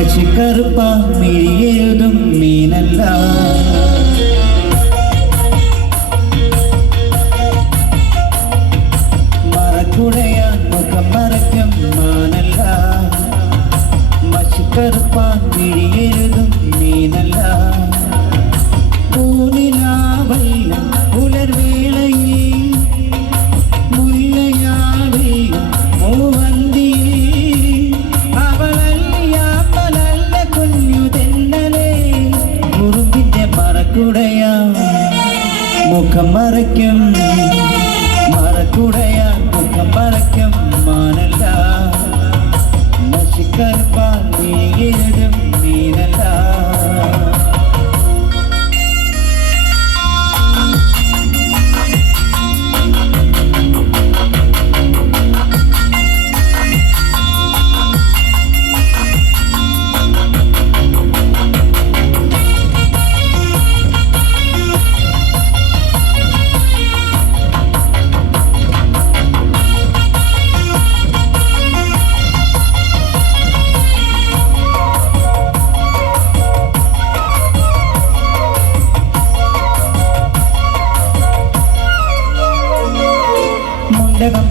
മഷിക്കറുപ്പാ മിഴിയെഴുതും മീനല്ല മറക്കുടയാൻ മുഖം മറയ്ക്കും മാനല്ല മഷിക്കറുപ്പാ മിഴിയെഴുതും മീനല്ല പൂനിലാവല്ല പുലർവേളയിൽ മുല്ലയാവിൽ മൂവന്തിയിൽ അവളല്ലിയാമ്പലല്ല കുഞ്ഞു തെന്നലേ കുറുമ്പിന്റെ മറക്കുടയാ മുഖം മറയ്ക്കും മറക്കുടയാ മുഖം മറയ്ക്കും മാനല്ല മഷിക്കറുപ്പാ മിഴിയെഴുതും മീനല്ല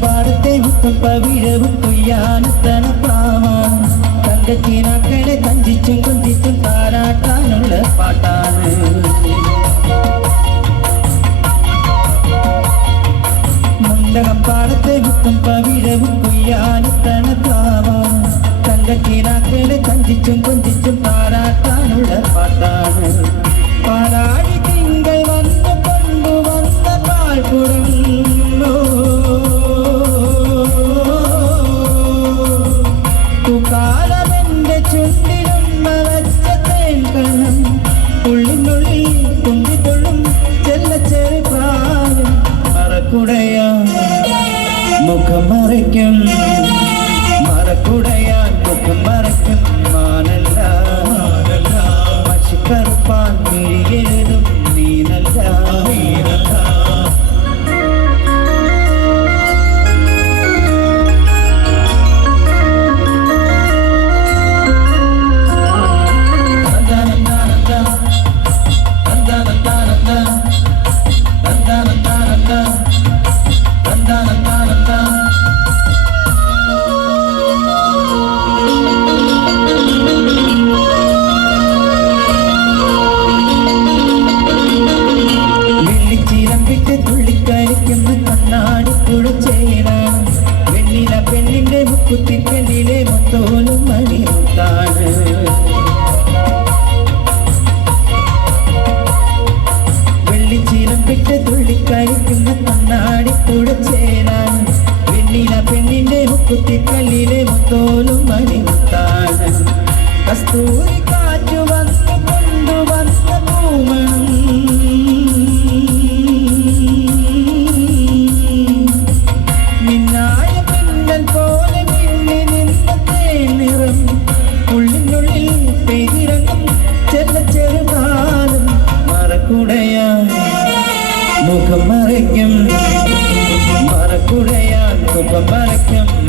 പാടത്തെ മുത്തം പവിഴവും കൊയ്യാനത്തന പ്രാവാൻ തങ്കച്ചീനാക്കളെ കഞ്ചിച്ചും കൊഞ്ചിച്ചും താരാട്ടാനുള്ള പാട്ടാണ് മുണ്ടകം പാടത്തെ മുത്തം പവിഴവും കൊയ്യാനത്തന പ്രാവാൻ തങ്കച്ചീനാക്കളെ കഞ്ചിച്ചും കൊഞ്ചിച്ചും താരാട്ടാനുള്ള പാട്ടാണ് പാലാഴി തിങ്കൾ വന്ന് കൊണ്ടുവന്ന പാൽപ്പുറം കാലമെന്റെ ചുണ്ടിലും മറച്ച തേൻകണം ഉള്ളിനുള്ളിൽ കുന്തിതൊള്ളും ചെല്ലച്ചെറു പ്രായം മറക്കുടയാ മുഖം മറയ്ക്കും മറക്കുടയാ മുഖം മറയ്ക്കും മാനല്ല മഷിക്കറുപ്പാൻ മിഴിയെഴുതും മീനല്ല പെണ്ണിന്റെ മുക്കുത്തിക്കല്ലിലെ മുത്തോലും മണിമുത്താണ് വെള്ളിച്ചീലം വിട്ട് തുള്ളിക്കളിക്കുന്ന കണ്ണാടിക്കൂടെ ചേരാൻ വെണ്ണില പെണ്ണിന്റെ മുക്കുത്തിക്കല്ലിലെ മുത്തോലും മണിമുത്താണ് കസ്തൂരി കാറ്റു വന്ന് കൊണ്ടുവന്ന പൂമണം മുഖം മറയ്ക്കും മറക്കുടയാൻ മുഖം മറയ്ക്കും